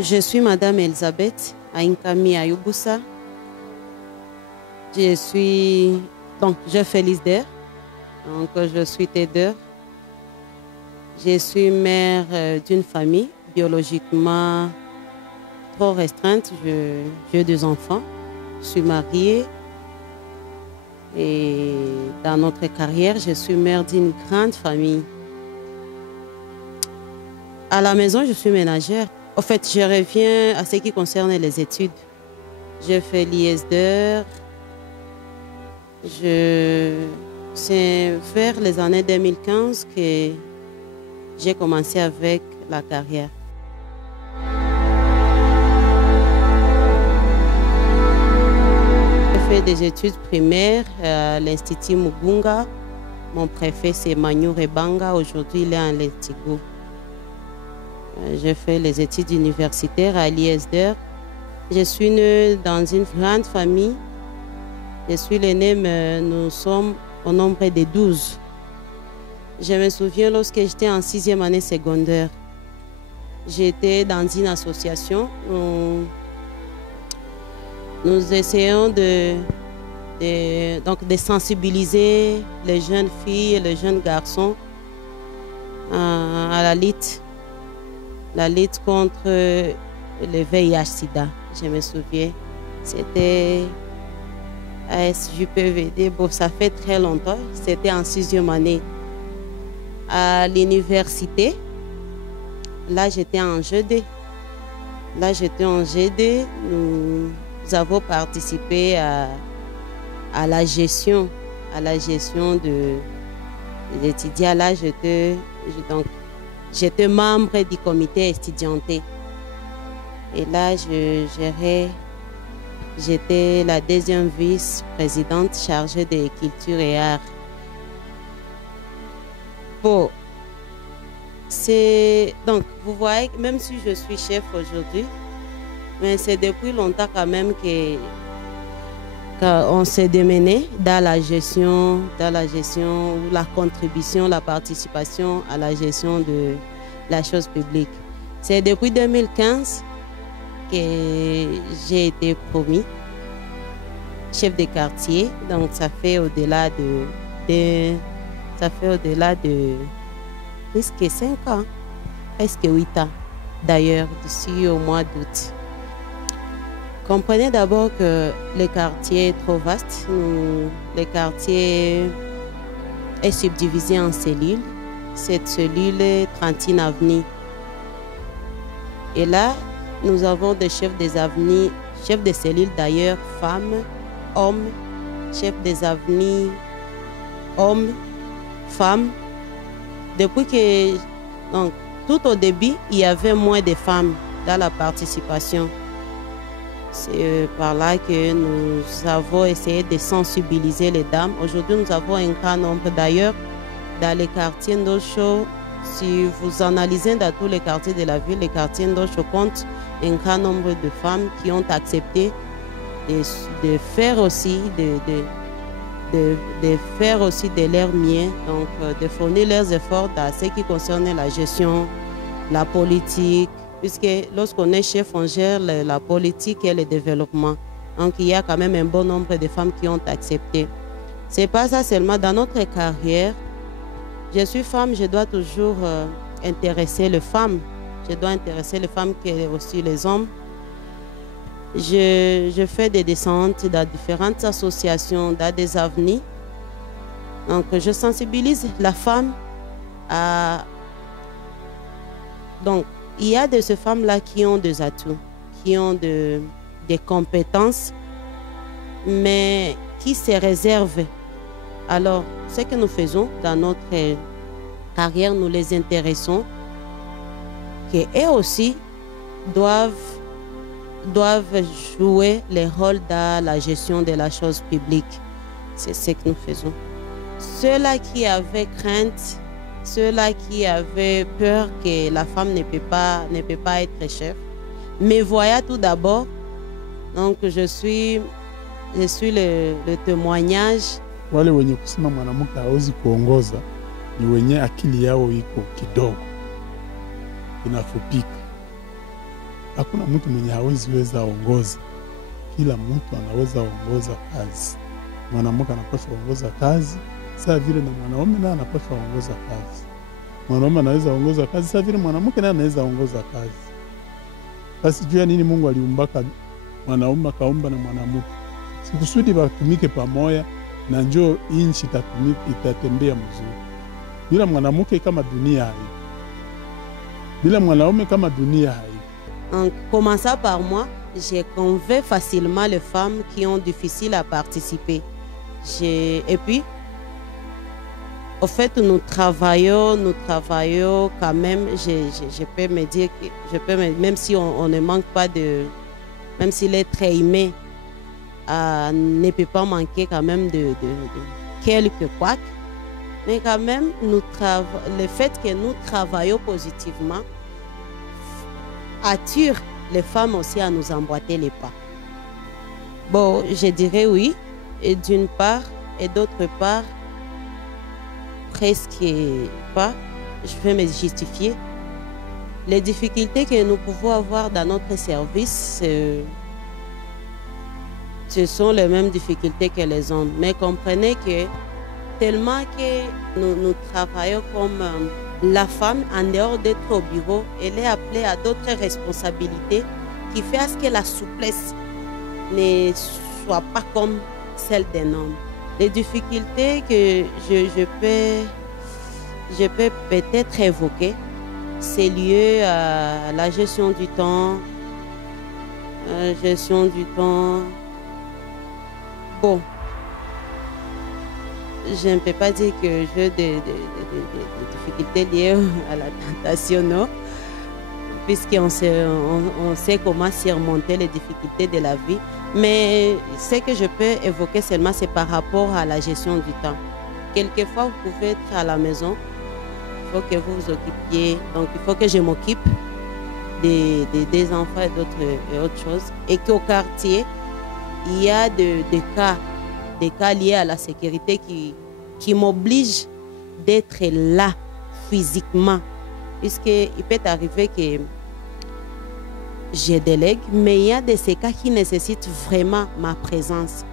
Je suis Madame Elisabeth Ainkami Ayubusa. Je fais l'ISDER, donc je suis TEDER. Je suis mère d'une famille biologiquement trop restreinte. J'ai 2 enfants, je suis mariée et dans notre carrière, je suis mère d'une grande famille. À la maison, je suis ménagère. En fait, je reviens à ce qui concerne les études. Je fais l'ISDER. C'est vers les années 2015 que j'ai commencé avec la carrière. J'ai fait des études primaires à l'Institut Mugunga. Mon préfet, c'est Manu Rebanga. Aujourd'hui, il est à l'Instigo. J'ai fait les études universitaires à l'ISDER. Je suis née dans une grande famille. Je suis l'aînée, mais nous sommes au nombre de 12. Je me souviens lorsque j'étais en 6e année secondaire. J'étais dans une association. Nous essayons de sensibiliser les jeunes filles et les jeunes garçons à la lutte contre le VIH-Sida. Je me souviens, c'était ASJPVD. Bon, ça fait très longtemps, c'était en 6e année. À l'université, là j'étais en GD. Nous avons participé à la gestion des étudiants. Là, j'étais membre du comité estudiantin. Et là, j'étais la 2e vice-présidente chargée de culture et art. Bon, donc, vous voyez, même si je suis chef aujourd'hui, mais c'est depuis longtemps quand même qu'on s'est démené dans la gestion, la contribution, la participation à la gestion de la chose publique. C'est depuis 2015 que j'ai été promis chef de quartier, donc ça fait au-delà de presque 5 ans, presque 8 ans d'ailleurs, d'ici au mois d'août. Comprenez d'abord que le quartier est trop vaste. Le quartier est subdivisé en cellules. Cette cellule est 31 avenues. Et là, nous avons des chefs des avenues, chefs de cellules d'ailleurs, femmes, hommes, chefs des avenues, hommes, femmes. Depuis que, donc, tout au début, il y avait moins de femmes dans la participation. C'est par là que nous avons essayé de sensibiliser les dames. Aujourd'hui, nous avons un grand nombre d'ailleurs dans les quartiers Ndosho. Si vous analysez dans tous les quartiers de la ville, les quartiers Ndosho comptent un grand nombre de femmes qui ont accepté de faire aussi de leur mien, donc de fournir leurs efforts dans ce qui concerne la gestion, la politique, puisque lorsqu'on est chef, on gère la politique et le développement. Donc il y a quand même un bon nombre de femmes qui ont accepté. Ce n'est pas ça seulement dans notre carrière. Je suis femme, je dois toujours intéresser les femmes. Je dois intéresser les femmes et aussi les hommes. Je fais des descentes dans différentes associations, dans des avenues. Donc je sensibilise la femme à... Donc, il y a de ces femmes-là qui ont des atouts, qui ont des compétences, mais qui se réservent. Alors, ce que nous faisons dans notre carrière, nous les intéressons, qu'elles aussi doivent jouer le rôle dans la gestion de la chose publique. C'est ce que nous faisons. Ceux-là qui avaient crainte, ceux-là qui avaient peur que la femme ne peut pas être chef, me voyant tout d'abord, donc je suis le témoignage. Wale wenye kusema mwanamke hawezi kuongoza ni wenye akili yao iko kidogo, inafupika. hakuna mtu mwenye hawezi weza ongoza. Kila mtu anaweza ongoza kazi. Mwanamke anapaswa ongoza kazi, sawa vile na mwanaume naye anapaswa ongoza kazi. Mwanaume anaweza ongoza kazi, sawa vile mwanamke naye anaweza ongoza kazi. Basi jua nini Mungu aliumbaka mwanaume akaumba na mwanamke? Si kusudi watumike pamoja na njoo inchi itatembea mzuri. Bila mwanamke kama dunia hai. Bila mwanaume kama dunia hai. En commençant par moi, j'ai convaincu facilement les femmes qui ont difficile à participer. Et puis, au fait, nous travaillons quand même. Je peux me dire que même si on ne manque pas de, même si l'être aimé ne peut pas manquer quand même de quelques couacs, mais quand même, le fait que nous travaillons positivement attire les femmes aussi à nous emboîter les pas. Bon, je dirais oui, et d'une part, et d'autre part, presque pas, je vais me justifier. Les difficultés que nous pouvons avoir dans notre service, ce sont les mêmes difficultés que les hommes. Mais comprenez que tellement que nous travaillons comme la femme, en dehors d'être au bureau, elle est appelée à d'autres responsabilités qui fait à ce que la souplesse ne soit pas comme celle d'un homme. Les difficultés que je peux peut-être évoquer, c'est lié à la gestion du temps. Bon, je ne peux pas dire que j'ai des difficultés liées à la tentation, non, puisqu'on sait comment surmonter les difficultés de la vie. Mais ce que je peux évoquer seulement, c'est par rapport à la gestion du temps. Quelquefois, vous pouvez être à la maison, il faut que vous vous occupiez, donc il faut que je m'occupe des enfants et autres choses. Et qu'au quartier, il y a des cas liés à la sécurité qui m'obligent d'être là physiquement. Puisqu'il peut arriver que je délègue, mais il y a de ces cas qui nécessitent vraiment ma présence.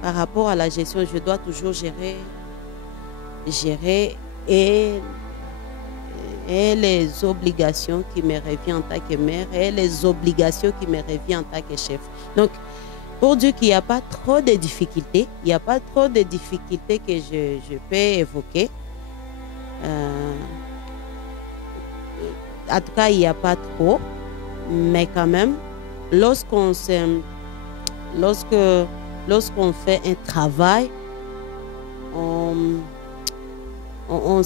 Par rapport à la gestion, je dois toujours gérer et les obligations qui me reviennent en tant que mère et les obligations qui me reviennent en tant que chef. Donc, pour dire qu'il n'y a pas trop de difficultés, il n'y a pas trop de difficultés que je peux évoquer. En tout cas, il n'y a pas trop. Mais quand même, lorsqu'on fait un travail, on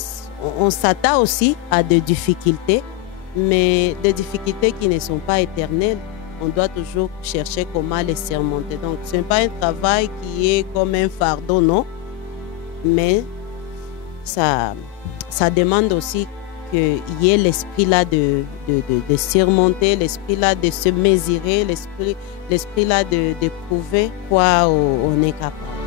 s'attend aussi à des difficultés, mais des difficultés qui ne sont pas éternelles. On doit toujours chercher comment les surmonter. Donc, ce n'est pas un travail qui est comme un fardeau, non. Mais ça demande aussi qu'il y ait l'esprit là de surmonter, l'esprit là de se mesurer, l'esprit là de prouver quoi on est capable.